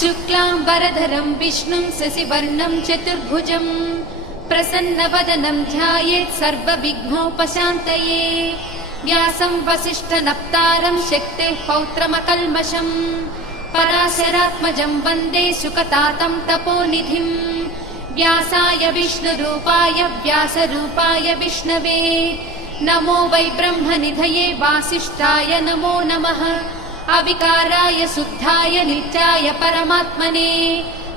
शुक्लांबरधरं विष्णुं शशिवर्णं चतुर्भुजं प्रसन्नवदनं ध्यायेत् सर्वविघ्नोपशान्तये। व्यासं वसिष्ठनप्तारं शक्तेः पौत्रमकल्मषं पराशरात्मजं वन्दे शुकतातं तपोनिधिं। व्यासाय विष्णुरूपाय व्यासरूपाय विष्णवे नमो वै ब्रह्मनिधये वासिष्ठाय नमो नमः। अविकाराय शुद्धाय नित्याय परमात्मने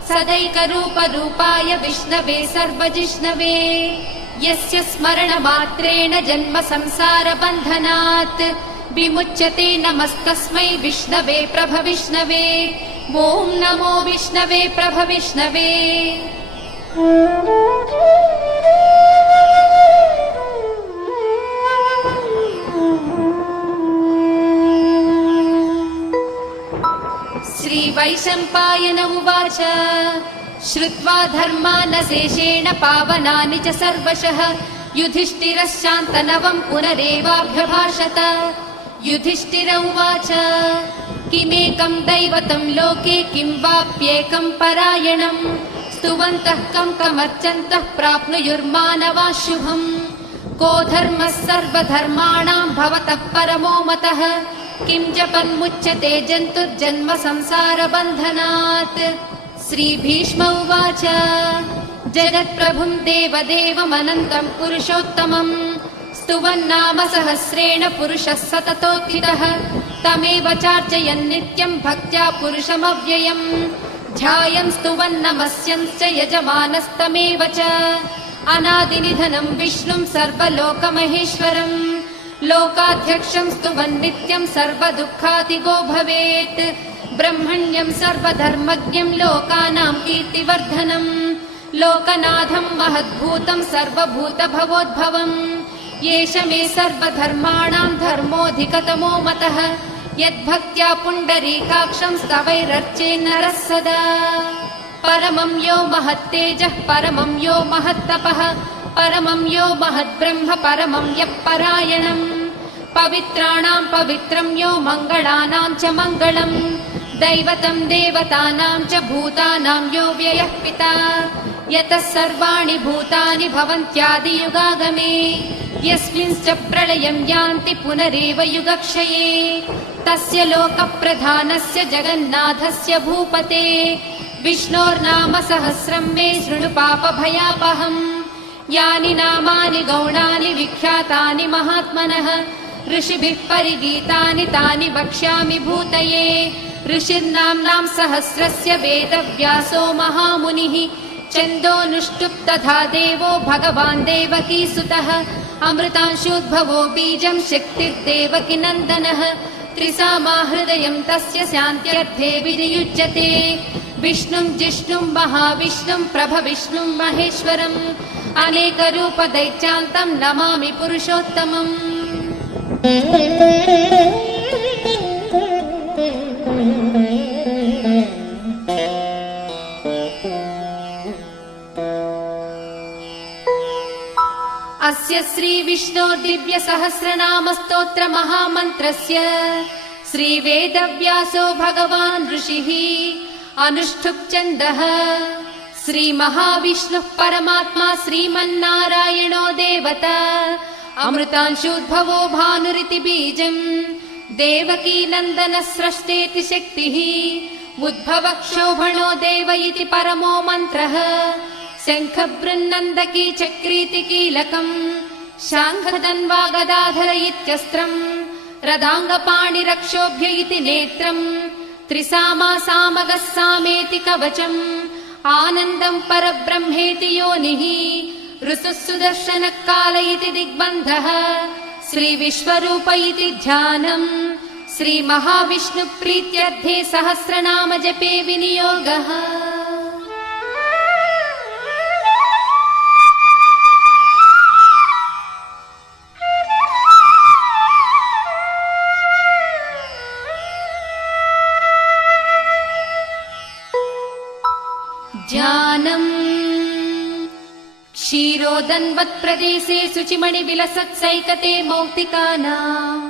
सदैकरूपरूपाय विष्णवे सर्वजिष्णवे। यस्य स्मरणमात्रेण जन्म संसारबन्धनात् विमुच्यते नमस्तस्मै विष्णवे प्रभविष्णवे। ॐ नमो विष्णवे प्रभविष्णवे। श्रीवैशम्पायन उवाच श्रुत्वा धर्मानशेषेण पावनानि च सर्वशः युधिष्ठिरः शान्तनवं पुनरेवाभ्यभाषत। युधिष्ठिर उवाच किमेकं दैवतं लोके किं वाप्येकं परायणं स्तुवन्तः कमर्चन्तः प्राप्नुयुर्मानवाः शुभम्। को धर्मः सर्वधर्माणां भवतः परमो मतः किं जपन्मुच्यते जन्तुर्जन्म संसारबन्धनात्। श्रीभीष्म उवाच जगत्प्रभुं देवदेवमनन्तं पुरुषोत्तमं स्तुवन्नाम सहस्रेण पुरुषः सततोत्थितः तमेव चार्चयन् नित्यं भक्त्या पुरुषमव्ययम्। ध्यायन् स्तुवन्नमस्यंश्च यजमानस्तमेव च अनादिनिधनं विष्णुं सर्वलोकमहेश्वरम्। लोकाध्यक्षं स्तुवन् नित्यं सर्वदुःखातिगो भवेत्। ब्रह्मण्यं सर्वधर्मज्ञं लोकानां कीर्तिवर्धनम् लोकनाथं महद्भूतं सर्वभूतभवोद्भवम्। एष मे सर्वधर्माणां धर्मोऽधिकतमो मतः यद्भक्त्या पुण्डरीकाक्षं स्तवैरर्चेन्नरः सदा। परमं यो महत्तेजः परमं यो महत्तपः परमं यो महद्ब्रह्म परमं यः परायणम्। पवित्राणां पवित्रं यो मङ्गलानां च मङ्गलम् दैवतं देवतानां च भूतानां यो व्ययः पिता। यतः सर्वाणि भूतानि भवन्त्यादियुगागमे यस्मिंश्च प्रलयं यान्ति पुनरेव युगक्षये। तस्य लोकप्रधानस्य जगन्नाथस्य भूपते विष्णोर्नाम सहस्रं मे शृणु पापभयापहम्। यानि नामानि गौणानि विख्यातानि महात्मनः ऋषिभिः परिगीतानि तानि वक्ष्यामि भूतये। ऋषिर्नाम्नां सहस्रस्य वेदव्यासो महामुनिः छन्दोनुष्टुप् तथा देवो भगवान् देवकीसुतः। अमृतांशोद्भवो बीजं शक्तिर्देवकी नन्दनः त्रिसामा हृदयं तस्य शान्त्यर्थे विनियुज्यते। विष्णुं जिष्णुं महाविष्णुं प्रभविष्णुं महेश्वरम् अनेकरूपदैत्यान्तं नमामि पुरुषोत्तमम्। अस्य श्रीविष्णो दिव्यसहस्रनामस्तोत्र महामन्त्रस्य श्रीवेदव्यासो भगवान् ऋषिः अनुष्ठुप् छन्दः। श्रीमहाविष्णुः परमात्मा श्रीमन्नारायणो देवता अमृतांशोद्भवो भानुरिति बीजम् देवकी नन्दनः स्रष्टेति शक्तिः उद्भवक्षोभणो देव इति परमो मन्त्रः। शङ्खबृन्नन्दकी चक्रीति कीलकम् शाङ्खधन्वा गदाधर इत्यस्त्रम् रदाङ्गपाणिरक्षोभ्य इति नेत्रम् त्रिसामा सामगः सामेति कवचम् आनन्दं परब्रह्मेति योनिः ऋसुः सुदर्शनः काल इति दिग्बन्धः श्रीविश्वरूप इति ध्यानम् श्रीमहाविष्णुप्रीत्यर्थे सहस्रनाम जपे विनियोगः। ध्यानम् क्षीरोदन्वत्प्रदेशे शुचिमणिविलसत्सैकते मौक्तिकानाम्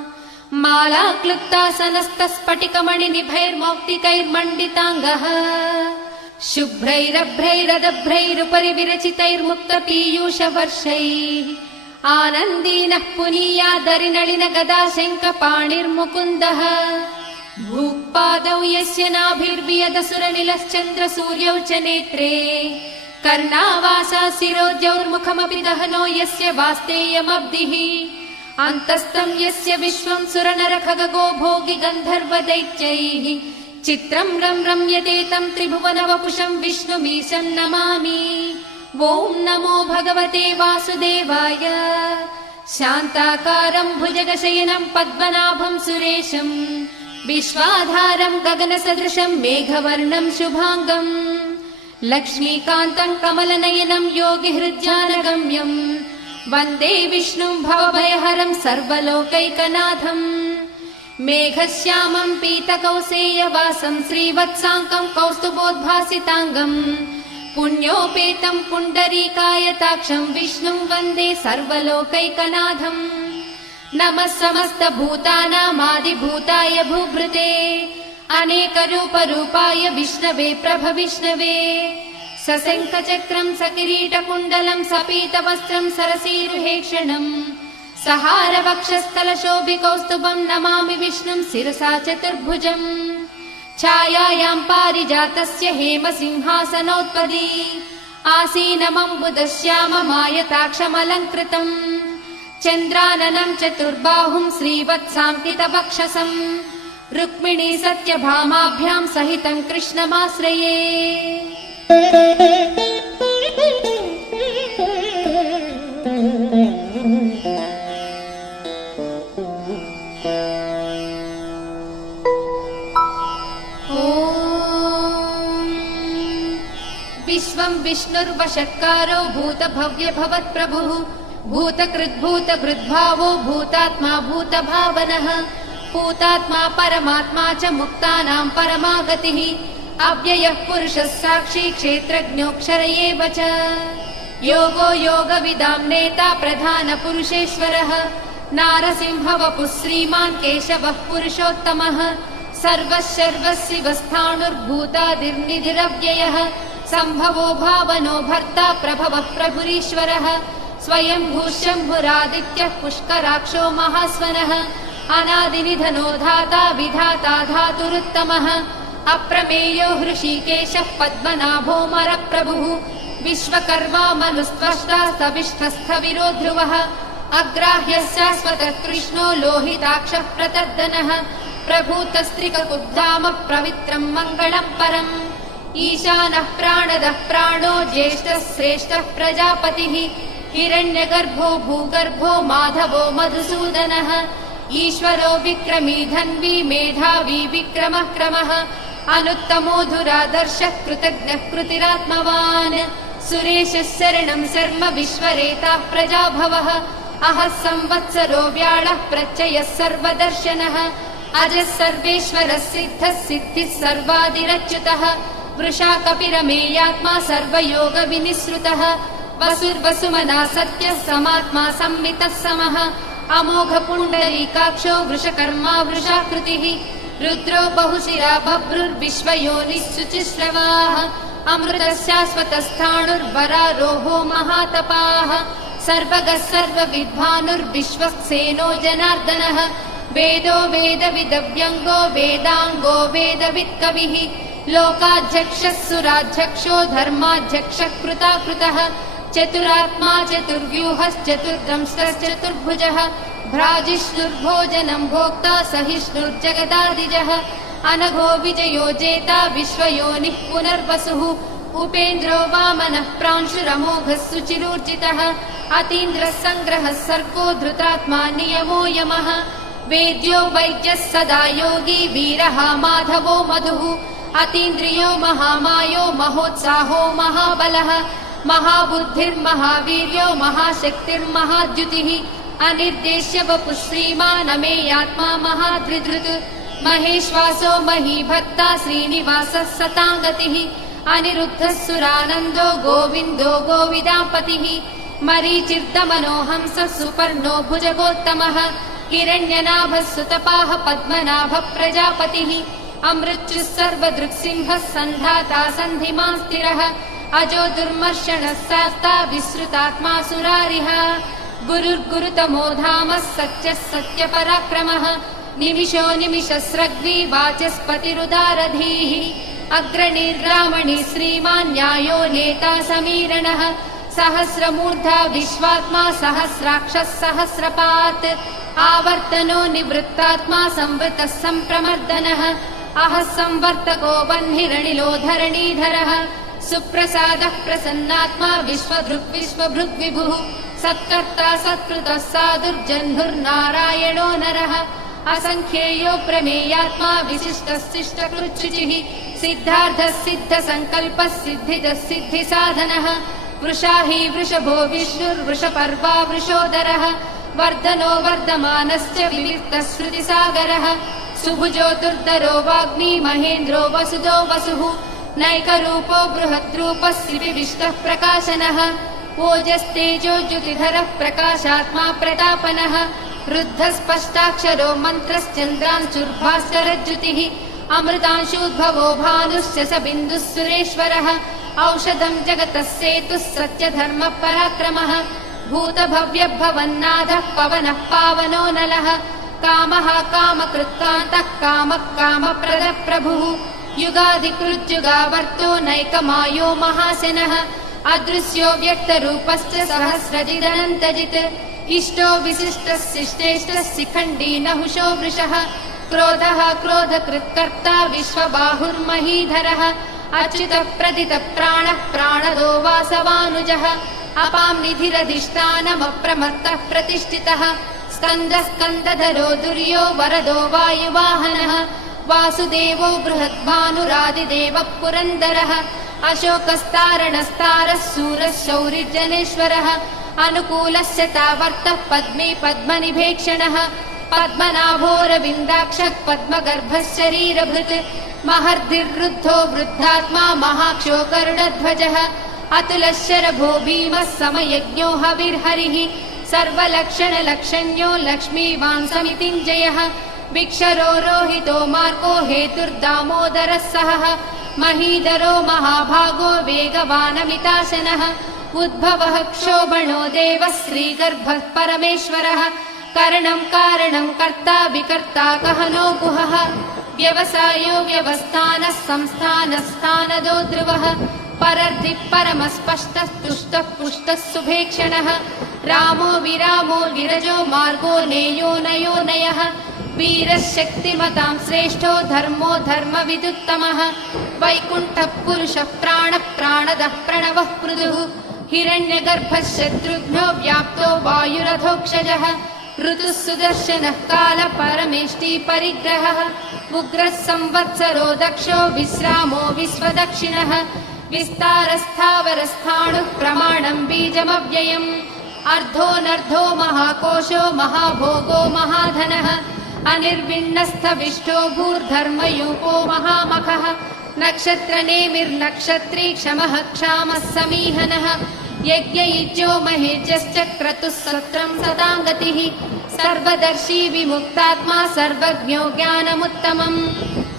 माला क्लुप्तासनस्तस्फटिकमणिनिभैर्मौक्तिकैर्मण्डिताङ्गः शुभ्रैरभ्रैरदभ्रैरुपरि विरचितैर्मुक्तपीयूषवर्षैः आनन्दीनः पुनीयादरिनलिन गदा शङ्खपाणिर्मुकुन्दः भूपादौ यस्य नाभिर्वियदसुरनिलश्चन्द्रसूर्यौ च नेत्रे कर्णावासा शिरोद्यौर्मुखमपि दहनो यस्य वास्तेयमब्धिः अन्तस्थं यस्य विश्वं सुरनरखगो भोगि गन्धर्वदैत्यैः चित्रं रम्यते तं त्रिभुवनवपुषं विष्णुमीशं नमामि। ॐ नमो भगवते वासुदेवाय। शान्ताकारं भुजगशयनं पद्मनाभं सुरेशं विश्वाधारं गगनसदृशं मेघवर्णं शुभाङ्गं लक्ष्मीकान्तं कमलनयनं योगिहृद्यानगम्यं वन्दे विष्णुं भवभयहरं सर्वलोकैकनाथम्। मेघश्यामं पीतकौसेयवासं श्रीवत्साङ्कं कौस्तुभोद्भासिताङ्गं पुण्योपेतं पुण्डरीकायताक्षं विष्णुं वन्दे सर्वलोकैकनाथम्। नमः समस्तभूतानामादिभूताय भूभृते अनेकरूपरूपाय विष्णवे प्रभविष्णवे सशङ्खचक्रं सकिरीटकुण्डलं सपीतवस्त्रं सरसीरुहेक्षणम् सहारवक्षस्थलशोभिकौस्तुभं नमामि विष्णुं शिरसा चतुर्भुजम्। छायायां पारिजातस्य हेमसिंहासनोत्पदी आसीनमम्बुदश्याममायताक्षमलङ्कृतम् चन्द्राननं चतुर्बाहुं श्रीवत्साङ्कितवक्षसम् रुक्मिणी सत्यभामाभ्यां सहितं कृष्णमाश्रये। विश्वं विष्णुर्वषट्कारो भूतभव्य भवत्प्रभुः भूतकृद्भूतभृद्भावो भूतात्मा भूतभावनः भूतात्मा परमात्मा च मुक्तानां परमागतिः अव्ययः पुरुषः साक्षी क्षेत्रज्ञोऽक्षर एव च योगो योगविदां नेता प्रधानपुरुषेश्वरः नारसिंहवपुः श्रीमान् केशवः पुरुषोत्तमः सर्वशिवस्थाणुर्भूतादिर्निधिरव्ययः सम्भवो भावनो भर्ता प्रभवः प्रभुरीश्वरः स्वयंभूः शम्भुरादित्यः पुष्कराक्षो महास्वनः अनादिनिधनो धाता विधाता धातुरुत्तमः अप्रमेयो हृषीकेशः पद्मनाभो मरप्रभुः विश्वकर्मा मनुस्त्वष्टा स्तविष्ठस्थविरो ध्रुवः अग्राह्यः शाश्वतः कृष्णो लोहिताक्षः प्रतर्दनः प्रभूतस्त्रिककुब्धाम पवित्रं मङ्गलं परम् ईशानः प्राणदः प्राणो ज्येष्ठः श्रेष्ठः प्रजापतिः हिरण्यगर्भो भूगर्भो माधवो मधुसूदनः ईश्वरो विक्रमी धन्वी मेधावी विक्रमः क्रमः अनुत्तमो धुरादर्शः कृतज्ञः कृतिरात्मवान् सुरेशः शरणं शर्म विश्वरेताः प्रजाभवः अहः संवत्सरो व्याळः प्रत्ययः सर्वदर्शनः अजः सर्वेश्वरः सिद्धः सिद्धिः सर्वादिरच्युतः वृषा कपिरमेयात्मा सर्वयोगविनिसृतः वसुर्वसुमना सत्यः समात्मा संवितः समः अमोघ पुण्डरीकाक्षो वृषकर्मा वृषाकृतिः रुद्रो बहुशिरा बभ्रुर्विश्वयोनिः शुचिश्रवाः अमृतः शाश्वतस्थाणुर्वरारोहो महातपाः सर्वगः सर्वविद्वानुर्विश्वक्सेनो जनार्दनः वेदो वेदविदव्यङ्गो वेदाङ्गो वेदवित्कविः लोकाध्यक्षः सुराध्यक्षो धर्माध्यक्षः कृताकृतः चतुरात्मा चतुर्व्यूहश्चतुर्दंष्टश्चतुर्भुजः भ्राजिष्णुर्भोजनं भोक्ता सहिष्णुर्जगदादिजः अनघो विजयो जेता विश्वयोनिः पुनर्वसुः उपेन्द्रो वामनः प्रांशुरमोघः सुचिरूर्जितः अतीन्द्रः सङ्ग्रहः सर्गो धृतात्मा नियमो यमः वेद्यो वैद्यः सदा योगी वीरः माधवो मधुः अतीन्द्रियो महामायो महोत्साहो महाबलः महाबुद्धिर्महावीर्यो महाशक्तिर्महाद्युतिः अनिर्देश्य वपुः श्रीमानमेयात्मा महाधृधृत् महेश्वासो महीभक्ता श्रीनिवासः सताङ्गतिः अनिरुद्धः सुरानन्दो गोविन्दो गोविदापतिः मरीचिर्दमनो हंसः सुपर्णो भुजगोत्तमः हिरण्यनाभः सुतपाः पद्मनाभः प्रजापतिः अमृत्युः सर्वदृक्सिंहः सन्धाता सन्धिमान् स्थिरः अजो दुर्मर्षणः शास्ता विसृतात्मा सुरारिः गुरुर्गुरुतमो धामः सत्यः सत्यपराक्रमः निमिषो निमिषस्रग्वी वाचस्पतिरुदारधीः अग्रणीर्रामणी श्रीमान् न्यायो नेता समीरणः सहस्रमूर्धा विश्वात्मा सहस्राक्षः सहस्रपात् आवर्तनो निवृत्तात्मा संवृतः सम्प्रमर्दनः अहः संवर्तको वह्निरनिलो धरणीधरः सुप्रसादः प्रसन्नात्मा विश्वभृग्विभुः सत्कर्ता सत्कृतः साधुर्जह्नुर्नारायणो नरः असंख्येयो प्रमेयात्मा विशिष्टः शिष्टकृच्छुचिः सिद्धार्थः सिद्धसङ्कल्पः सिद्धिदः सिद्धिसाधनः वृषाही वृषभो विष्णुर्वृषपर्वा वृषोदरः वर्धनो वर्धमानश्च विविक्तः श्रुतिसागरः सुभुजो दुर्धरो वाग्मी महेन्द्रो वसुदो वसुः नैकरूपो बृहद्रूपः शिविविष्टः प्रकाशनः ओजस्तेजो ज्युतिधरः प्रकाशात्मा प्रतापनः रुद्धस्पष्टाक्षरो मन्त्रश्चन्द्रांशुर्भास्करज्युतिः अमृतांशूद्भवो भानुश्च स बिन्दुः सुरेश्वरः औषधं जगतः सेतुः सत्यधर्मः पराक्रमः भूतभव्यभवन्नाथः पवनः पावनो नलः कामः कामकृत्कान्तः कामः कामप्रदः प्रभुः युगाधिकृत्युगावर्तो नैकमायो महाशनः अदृश्यो व्यक्तरूपश्च सहस्रजिदनन्तजित् इष्टो विशिष्टः शिष्टेष्टः शिखण्डी नहुषो वृषः क्रोधः क्रोधकृत्कर्ता विश्वबाहुर्महीधरः अच्युतः प्रदितः प्राणः प्राणदो वासवानुजः अपां निधिरधिष्ठानमप्रमत्तः प्रतिष्ठितः स्कन्दः स्कन्दधरो दुर्यो वरदो वायुवाहनः वासुदेवो बृहद्भानुरादिदेवः पुरन्दरः अशोकस्तारणस्तारः शूरः शौरिर्जनेश्वरः अनुकूलस्य तावर्तः पद्मे पद्मनिभेक्षणः पद्मनाभोरविन्दाक्षः पद्मगर्भः शरीरभृत् महर्धिर्रुद्धो वृद्धात्मा महाक्षो गरुडध्वजः अतुलः शरभो भीमः समयज्ञो हविर्हरिः सर्वलक्षणलक्षण्यो लक्ष्मीवान् समितिञ्जयः विक्षरो रोहितो मार्गो हेतुर्दामोदरः सहः महीधरो महाभागो वेगवानमिताशनः उद्भवः क्षोभणो देवः श्रीगर्भः परमेश्वरः करणं कारणं कर्ता विकर्ता गहनो गुहः व्यवसायो व्यवस्थानः संस्थानस्थानदो ध्रुवः परर्धिः परमस्पष्टः तुष्टः पुष्टः सुभेक्षणः रामो विरामो विरजो मार्गो नेयो नयो नयः वीरः शक्तिमतां श्रेष्ठो धर्मो धर्मविदुत्तमः वैकुण्ठः पुरुषः प्राणः प्राणदः प्रणवः पृथुः हिरण्यगर्भः शत्रुघ्नो व्याप्तो वायुरथोक्षजः ऋतुः सुदर्शनः कालः परमेष्टि परिग्रहः उग्रः संवत्सरो दक्षो विश्रामो विश्वदक्षिणः विस्तारस्थावरस्थाणुः प्रमाणं बीजमव्ययम् अर्धोऽनर्धो महाकोशो महाभोगो महाधनः अनिर्विण्णस्थविष्टो भूर्धर्मयूपो महामखः नक्षत्रनेमिर्नक्षत्री क्षमः क्षामः समीहनः यज्ञयुज्यो महेज्यश्च क्रतुः सत्रं सदां गतिः सर्वदर्शी विमुक्तात्मा सर्वज्ञो ज्ञानमुत्तमम्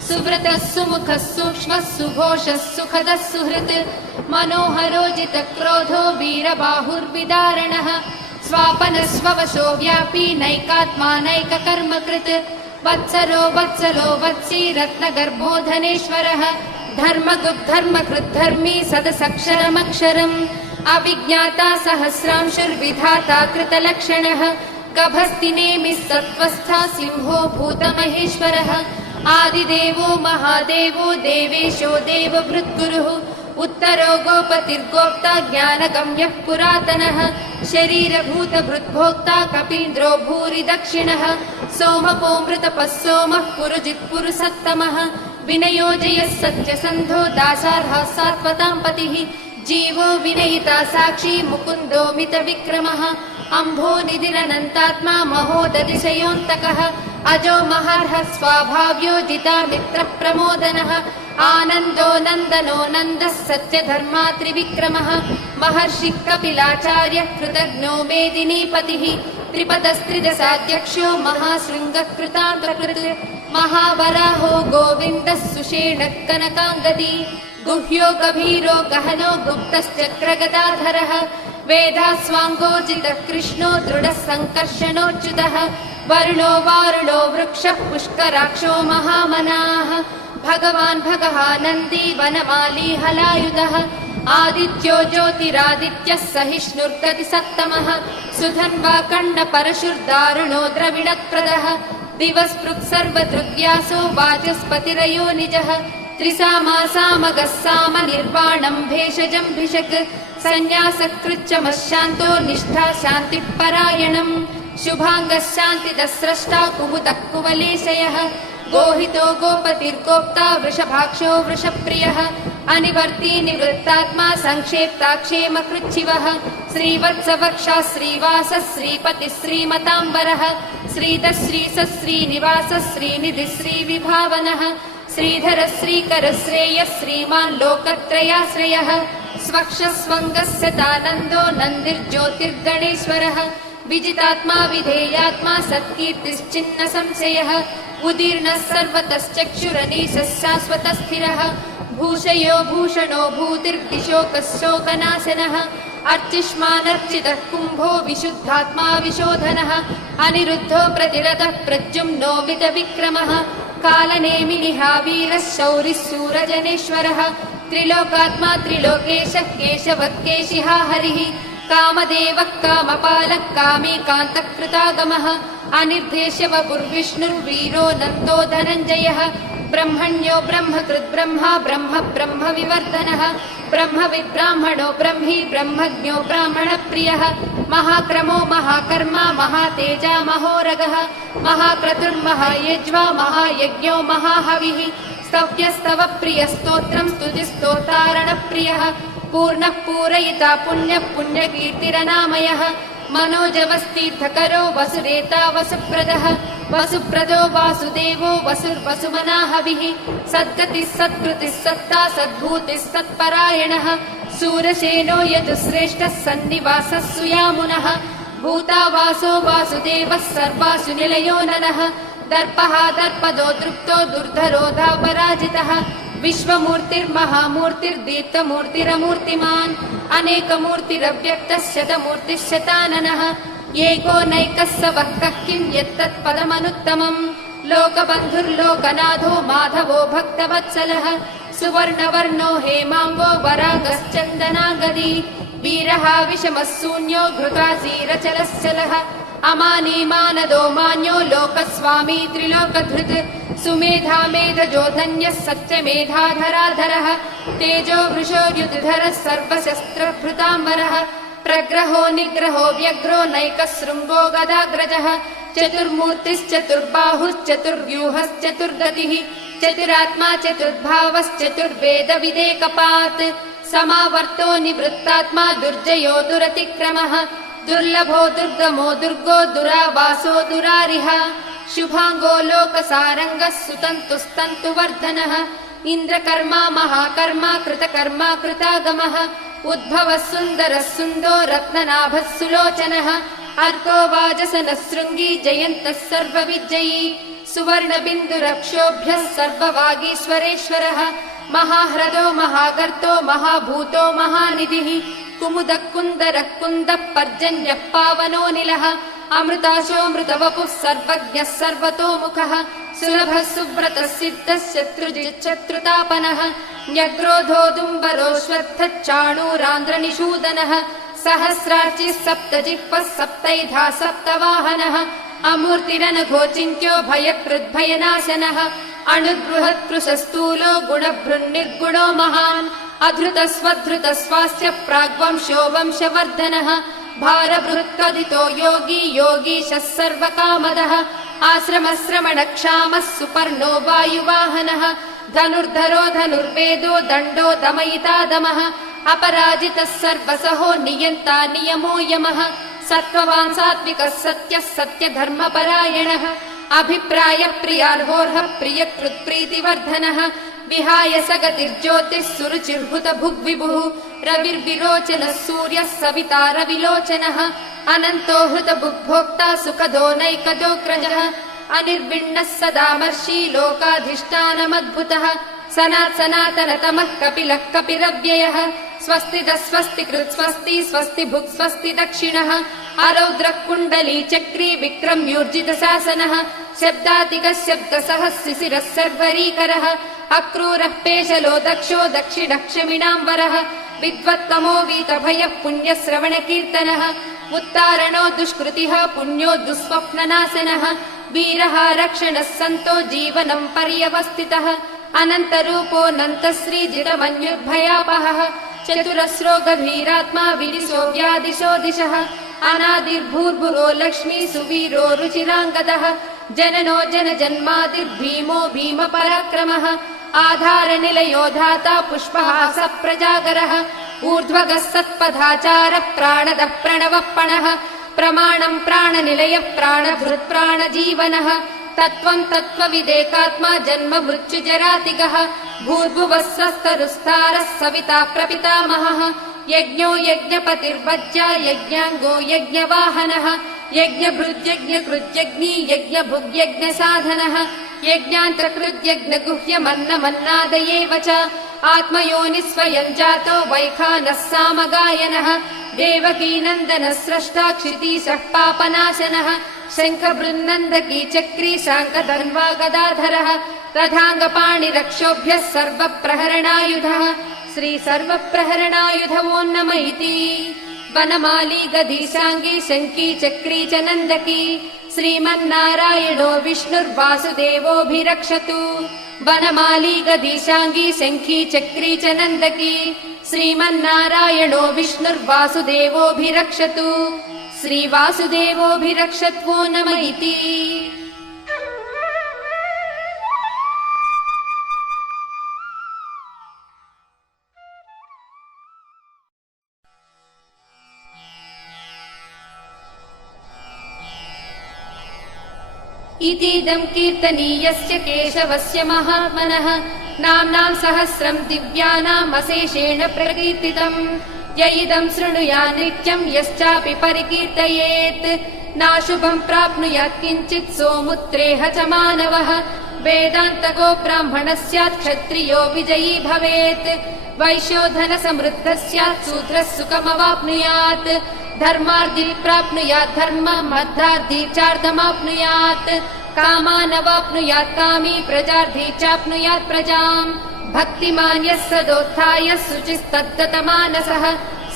सुव्रतः सुमुखः सूक्ष्मः सुघोषः सुखदः सुहृत् मनोहरो जितक्रोधो वीरबाहुर्विदारणः स्वापनः स्ववशो व्यापी नैकात्मा नैककर्मकृत् वत्सरो वत्सलो वत्सी रत्नगर्भो धनेश्वरः धर्मकृद्धर्मी सदसक्षरमक्षरम् अविज्ञाता सहस्रांशुर्विधाता कृतलक्षणः गभस्तिनेमिः सत्त्वस्था सिंहो भूतमहेश्वरः आदिदेवो महादेवो देवेशो देवभृद्गुरुः उत्तरो गोपतिर्गोप्ता ज्ञानगम्यः पुरातनः शरीरभूतभृद्भोक्ता कपीन्द्रो भूरि दक्षिणः सोमपोमृतपः सोमः पुरुजित्पुरुषत्तमः विनयोजयः सत्यसन्धो दासार्हः सात्वतां पतिः जीवो विनयिता साक्षी मुकुन्दो मितविक्रमः अम्भोनिधिरनन्तात्मा महोदतिशयोऽन्तकः अजो महार्हः स्वाभाव्यो जितामित्रप्रमोदनः आनन्दो नन्दनो नन्दः सत्यधर्मा त्रिविक्रमः महर्षिः कपिलाचार्यः कृतज्ञो मेदिनीपतिः त्रिपदस्त्रिदशाध्यक्षो महाशृङ्गः कृतान्तकृत् महावराहो गोविन्दः सुषेणः कनकाङ्गदी गुह्यो गभीरो गहनो गुप्तश्चक्रगदाधरः वेदास्वाङ्गोचितः कृष्णो दृढः सङ्कर्षणोच्युतः वरुणो वारुणो वृक्षः पुष्कराक्षो महामनाः भगवान् भगवानन्दी वनमाली हलायुधः आदित्यो ज्योतिरादित्यः सहिष्णुर्गतिसत्तमः सुधन्वा कण्डपरशुर्दारुणो द्रविणप्रदः दिवस्पृक् सर्वदृग्यासो वाचस्पतिरयो निजः त्रिसामासामगः साम निर्वाणम् भेषजम् भिषक् सन्न्यासकृच्चमशान्तो निष्ठा शान्तिः परायणम् शुभाङ्गः शान्तिदः स्रष्टा कुमुदः कुवलेशयः गोहितो गोपतिर्गोप्ता वृषभाक्षो वृषप्रियः अनिवर्ती निवृत्तात्मा संक्षेप्ताक्षेम कृच्छिवः श्रीवत्सवक्षा श्रीवासः श्रीपतिः श्रीमताम्बरः श्रीधः श्रीसः श्रीनिवासः श्रीनिधिः श्रीविभावनः श्रीधरः श्रीकरः श्रेयः श्रीमान् लोकत्रयाश्रयः स्वक्षस्वङ्गस्य तानन्दो नन्दिर्ज्योतिर्गणेश्वरः विजितात्मा विधेयात्मा सत्कीर्तिश्चिन्न संशयः उदीर्णः सर्वतश्चक्षुरनीशः शाश्वतस्थिरः भूषयो भूषणो भूतिर्दिशोकः शोकनाशनः अर्चिष्मानर्चितः कुम्भो विशुद्धात्मा विशोधनः अनिरुद्धो प्रतिरतः प्रद्युम्नो विक्रमः कालनेमिनिहावीरः शौरिः शूरजनेश्वरः त्रिलोकात्मा त्रिलोकेशः केशवः केशिहा हरिः कामदेवः कामपालः कामीकान्तः कृतागमः अनिर्देश्य वपुर्विष्णुर्वीरो नन्दो धनञ्जयः ब्रह्मण्यो ब्रह्मकृद् ब्रह्मा ब्रह्म ब्रह्म विवर्धनः ब्रह्मविद्ब्राह्मणो ब्रह्मी ब्रह्मज्ञो ब्राह्मणप्रियः महाक्रमो महाकर्मा महातेजा महोरगः महाक्रतुर्महायज्वा महायज्ञो महाहविः स्तव्यस्तव प्रियस्तोत्रम् स्तुतिस्तोतारणप्रियः पूर्णः पूरयिता पुण्यः पुण्यकीर्तिरनामयः मनोजवस्तीर्थकरो वसुरेता वसुप्रदः वसुप्रदो वासुदेवो वसुर्वसुमनाहविः सद्गतिः सत्कृतिः सत्ता सद्भूतिः सत्परायणः शूरसेनो यजुश्रेष्ठः सन्निवासः सुयामुनः भूतावासो वासुदेवः सर्वासु निलयो ननः दर्पः दर्पदो दृप्तो दुर्धरोधा पराजितः विश्वमूर्तिर्महामूर्तिर्दीप्तमूर्तिरमूर्तिमान् अनेकमूर्तिरव्यक्तः शतमूर्तिः शताननः एको नैकः स वः कः किम् यत्तत्पदमनुत्तमम् लोकबन्धुर्लोकनाथो माधवो भक्तवत्सलः सुवर्णवर्णो हेमाङ्गो वरागश्चन्दनागदी वीरः विषमः शून्यो घृतासीरचलश्चलः अमानीमानदो मान्यो लोकस्वामी त्रिलोकधृत् सुमेधा मेधजो धन्यः सत्यमेधाधराधरः तेजो वृषोर्युतिधरः सर्वशस्त्रभृताम्बरः प्रग्रहो निग्रहो व्यग्रो नैकशृङ्गो गदाग्रजः चतुर्मूर्तिश्चतुर्बाहुश्चतुर्व्यूहश्चतुर्गतिः चतुरात्मा चतुर्भावश्चतुर्वेदविदेकपात् समावर्तो निवृत्तात्मा दुर्जयो दुरतिक्रमः दुर्लभो दुर्गमो दुर्गो दुरावासो दुरारिः शुभाङ्गो लोकसारङ्गः सुतन्तुस्तन्तुवर्धनः इन्द्रकर्मा महाकर्मा कृतकर्मा कृतागमः उद्भवः सुन्दरः सुन्दो रत्ननाभः सुलोचनः अर्को वाजसनः शृङ्गी जयन्तः सर्वविजयी सुवर्णबिन्दुरक्षोभ्यः सर्ववागीश्वरेश्वरः महाह्रदो महागर्तो महाभूतो महानिधिः कुमुदः कुन्दरः कुन्दः पर्जन्यः पावनोऽनिलः अमृताशोऽमृतवपुः सर्वज्ञः सर्वतोमुखः सुलभः सुव्रतः सिद्धः शत्रुजिच्छत्रुतापनः न्यग्रोधोदुम्बरोऽश्वत्थश्चाणूरान्ध्रनिषूदनः सहस्रार्चिः सप्तजिह्वः सप्तैधा सप्तवाहनः अमूर्तिरनघोचिन्त्यो भयकृद्भयनाशनः अणुर्बृहत्कृशस्थूलो गुणभृन्निर्गुणो महान् अधृतस्वधृतस्वास्य प्राग्वंशो वंशवर्धनः भारभृत्कथितो योगी योगीशः सर्वकामदः आश्रमश्रमणक्षामः सुपर्णो वायुवाहनः धनुर्धरो धनुर्वेदो दण्डो दमयिता दमः अपराजितः सर्वसहो नियन्ता नियमो यमः सत्त्ववान् सात्विकः सत्यः सत्यधर्मपरायणः अभिप्राय प्रियार्होर्हः प्रियकृत्प्रीतिवर्धनः विहाय स गतिर्ज्योतिः सुरुचिर्हुत भुग्विभुः रविर्विरोचनः सूर्यः सविता रविलोचनः अनन्तो हृतभुग्भोक्ता सुखदो नैकदोऽग्रजः अनिर्विण्णः सदामर्षि लोकाधिष्ठानमद्भुतः सनातनतमः कपिलः कपिरव्ययः स्वस्तिदः स्वस्तिकृत् स्वस्ति स्वस्ति भुक् स्वस्ति दक्षिणः आरौद्रः कुण्डली चक्री विक्रम्यूर्जितशासनः शब्दातिकः शब्दसः शिशिरः सर्वरीकरः अक्रूरः पेशलो दक्षो दक्षिणः क्षमिणाम्बरः विद्वत्तमो वीतभयः पुण्यश्रवणकीर्तनः उत्तारणो दुष्कृतिः पुण्यो दुःस्वप्ननाशनः वीरः रक्षणः सन्तो जीवनं पर्यवस्थितः अनन्तरूपोऽनन्तश्रीजितमन्युर्भयापहः चतुरस्रो गभीरात्मा विदिशो व्यादिशो दिशः अनादिर्भूर्भुरो लक्ष्मी सुवीरो रुचिराङ्गदः जननो जनजन्मादिर्भीमो भीमपराक्रमः आधारनिलयो धाता पुष्पहास प्रजागरः ऊर्ध्वगः सत्पथाचारः प्राणदः प्रणवः पणः प्रमाणम् प्राणनिलयः प्राणधृत् प्राणजीवनः तत्त्वम् तत्त्वविदेकात्मा जन्म मृत्युजरातिगः भूर्भुवः सस्तरुस्तारः सविता प्रपितामहः यज्ञो यज्ञपतिर्वज्या यज्ञाङ्गो यज्ञवाहनः यज्ञभृद्यज्ञकृत्यग्नि यज्ञभुग्यज्ञसाधनः यज्ञान्तकृद्यज्ञगुह्यमन्नमन्नादयेव च आत्मयोनिस्वयम् जातो वैखानः सामगायनः देवकीनन्दनः स्रष्टा क्षितीशः पापनाशनः शङ्खबृन्नन्दकी चक्री शाङ्खधन्वा गदाधरः रथाङ्गपाणिरक्षोभ्यः सर्वप्रहरणायुधः श्रीसर्वप्रहरणायुध वो नम इति वनमाली गदीशाङ्गी शङ्की चक्री च नन्दकी श्रीमन्नारायणो विष्णुर्वासुदेवोऽभिरक्षतु वनमाली गदीशाङ्गी शङ्खी चक्री च नन्दकी श्रीमन्नारायणो विष्णुर्वासुदेवोऽभिरक्षतु श्रीवासुदेवोऽभिरक्षत्वो नम इति इतीदम् कीर्तनीयस्य केशवस्य महात्मनः नाम्नाम् सहस्रम् दिव्यानाम् अशेषेण प्रकीर्तितम् य इदम् शृणुयात् नित्यम् यश्चापि परिकीर्तयेत् नाशुभम् प्राप्नुयात् किञ्चित् सोमुत्रेह च मानवः वेदान्तको ब्राह्मणः स्यात् क्षत्रियो विजयी भवेत् वैश्यो धनसमृद्धः स्यात् शूद्रः सुखमवाप्नुयात् धर्मार्धी प्राप्नुयात् धर्मम् अर्थार्थी चार्धमाप्नुयात् कामानवाप्नुयात् कामी प्रजार्थी चाप्नुयात् प्रजाम् भक्तिमान् यः सदोत्थाय शुचिस्तद्गतमानसः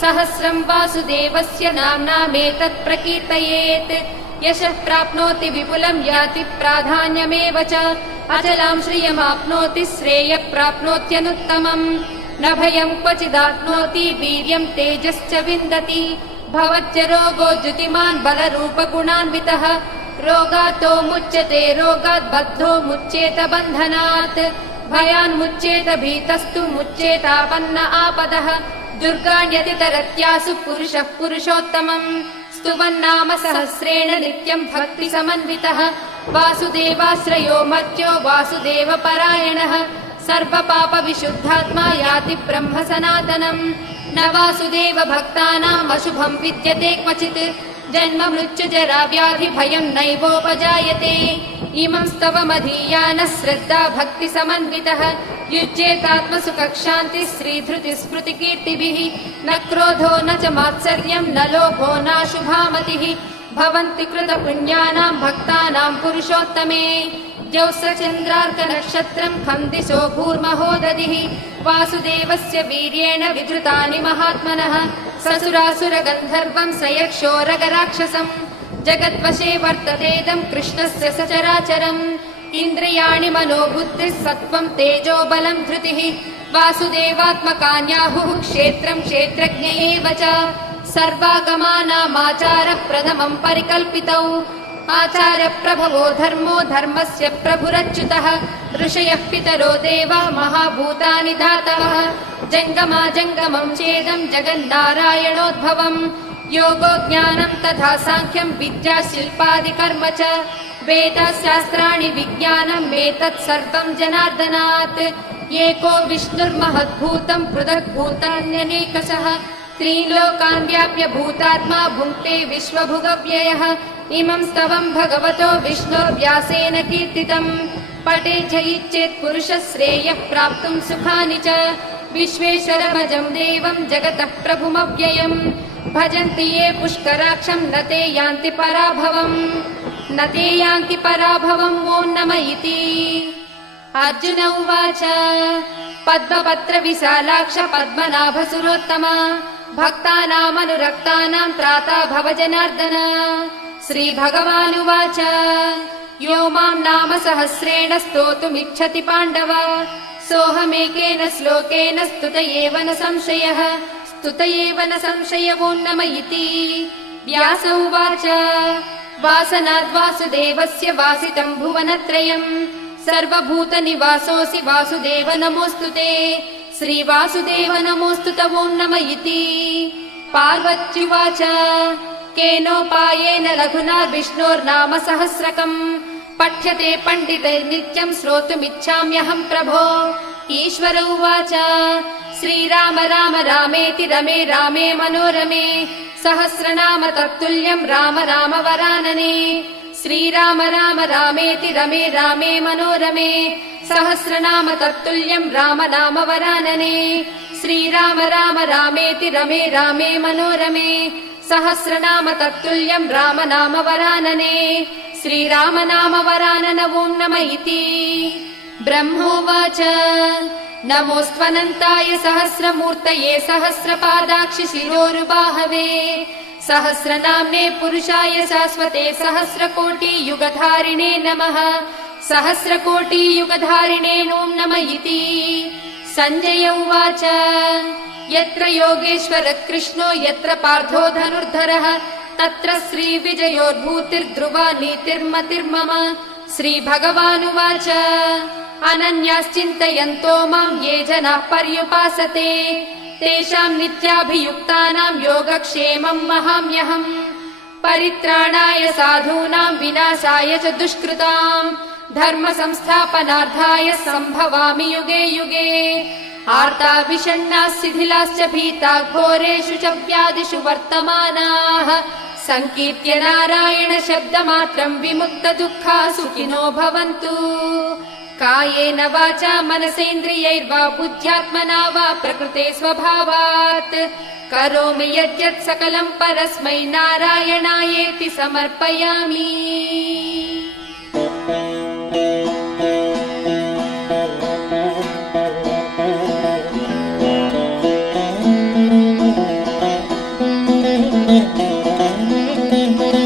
सहस्रम् वासुदेवस्य नाम्नामेतत् प्रकीर्तयेत् यशः प्राप्नोति विपुलम् याति प्राधान्यमेव च अचलाम् श्रियमाप्नोति श्रेयः प्राप्नोत्यनुत्तमम् न भयम् क्वचिदाप्नोति वीर्यम् तेजश्च विन्दति भवत्य रोगो द्युतिमान् बलरूपगुणान्वितः रोगातो मुच्यते रोगात् बद्धो मुच्येत बन्धनात् भयान्मुच्येत भीतस्तु मुच्येतापन्न आपदः दुर्गाण्यतितरत्यासु पुरुषः पुरुषोत्तमम् स्तुवन्नाम सहस्रेण नित्यम् भक्तिसमन्वितः वासुदेवाश्रयो मर्त्यो वासुदेवपरायणः सर्वपापविशुद्धात्मा याति ब्रह्म सनातनम् न वासुदेव भक्तानाम् अशुभम् विद्यते क्वचित् जन्म मृत्युजरा व्याधि भयम् नैवोपजायते इमम् स्तवमधीयानः श्रद्धा भक्तिसमन्वितः युज्येतात्मसुखशान्तिः श्रीधृतिस्मृतिकीर्तिभिः न क्रोधो न च मात्सर्यम् न लोभो नाशुभामतिः भवन्ति कृतपुण्यानाम् भक्तानाम् पुरुषोत्तमे द्यौश्चन्द्रार्कनक्षत्रम् खम् दिशो भूर्महो दधिः वासुदेवस्य वीर्येण विधृतानि महात्मनः ससुरासुरगन्धर्वम् स यक्षोरगराक्षसम् जगद्वशे वर्ततेदम् कृष्णस्य सचराचरम् इन्द्रियाणि मनोबुद्धिः सत्त्वम् तेजो बलम् धृतिः वासुदेवात्मकान्याहुः क्षेत्रम् क्षेत्रज्ञ एव च सर्वागमानामाचारः प्रथमम् परिकल्पितौ आचार्यप्रभवो धर्मो धर्मस्य प्रभुरच्युतः ऋषयः पितरो देवा महाभूतानि धातवः जङ्गमाजङ्गमम् चेदम् जगन्नारायणोद्भवम् योगो ज्ञानं तथा साङ्ख्यं विद्या शिल्पादिकर्म च वेदशास्त्राणि विज्ञानम् एतत् सर्वं जनार्दनात् एको विष्णुर्महद्भूतं पृथग्भूतान्यनेकशः त्रीलोकान् व्याप्य भूतात्मा भुङ्क्ते विश्वभुगव्ययः इमं स्तवं भगवतो विष्णोर्व्यासेन कीर्तितम् पठे च इच्छेत् पुरुषः श्रेयः प्राप्तुं सुखानि च विश्वेश्वरमजं देवं जगतः प्रभुमव्ययम् भजन्ति ये पुष्कराक्षं न ते यान्ति पराभवम् न ते यान्ति पराभवम् ॐ नम इति। अर्जुन उवाच पद्मपत्र विशालाक्ष पद्मनाभसुरोत्तम भक्तानामनुरक्तानां त्राता भव जनार्दन। श्रीभगवानुवाच यो मां नाम सहस्रेण स्तोतुमिच्छति पाण्डव सोऽहमेकेन श्लोकेन स्तुत एव न संशयः स्तुत एव न संशयो नम इति। व्यास उवाच वासनाद्वासुदेवस्य वासितं भुवनत्रयम् सर्वभूतनिवासोऽसि वासुदेव नमोऽस्तु ते श्रीवासुदेव नमोऽस्तु ते ॐ नम इति। पार्वत्युवाच केनोपायेन लघुना विष्णोर्नाम सहस्रकम् पठ्यते पण्डितैर्नित्यम् श्रोतुमिच्छाम्यहम् प्रभो। ईश्वर उवाच श्रीराम राम रामेति रमे रामे मनोरमे सहस्रनाम तत्तुल्यम् राम राम वरानने। श्रीराम राम रामेति रमे रामे मनोरमे सहस्रनाम तत्तुल्यम् राम नाम वरानने। श्रीराम राम रामेति रमे रामे मनोरमे सहस्रनाम तत्तुल्यम् राम नाम वरानने। श्रीराम नाम वरानन ॐ नम इति। ब्रह्मोवाच नमोऽस्त्वनन्ताय सहस्रमूर्तये सहस्रपादाक्षि शिरोरुबाहवे सहस्रनाम्ने पुरुषाय शाश्वते सहस्रकोटियुगधारिणे नमः सहस्रकोटियुगधारिणे ॐ नम इति। सञ्जय उवाच यत्र योगेश्वर कृष्णो यत्र पार्थो धनुर्धरः तत्र श्रीविजयोर्भूतिर्ध्रुवा नीतिर्मतिर्मम। श्रीभगवानुवाच अनन्याश्चिन्तयन्तो मां ये जनाः पर्युपासते तेषां नित्याभियुक्तानां योगक्षेमं वहाम्यहम्। परित्राणाय साधूनां विनाशाय च दुष्कृताम् धर्म संस्थापनार्थाय सम्भवामि युगे युगे। आर्ता विषण्णाः शिथिलाश्च भीता घोरेषु च व्याधिषु वर्तमानाः संकीर्त्य नारायण शब्दमात्रं विमुक्त दुःखा सुखिनो भवन्तु। कायेन वाचा मनसेन्द्रियैर्वा बुद्ध्यात्मना वा प्रकृते स्वभावात् करोमि यद्यत् सकलं परस्मै नारायणायेति समर्पयामि।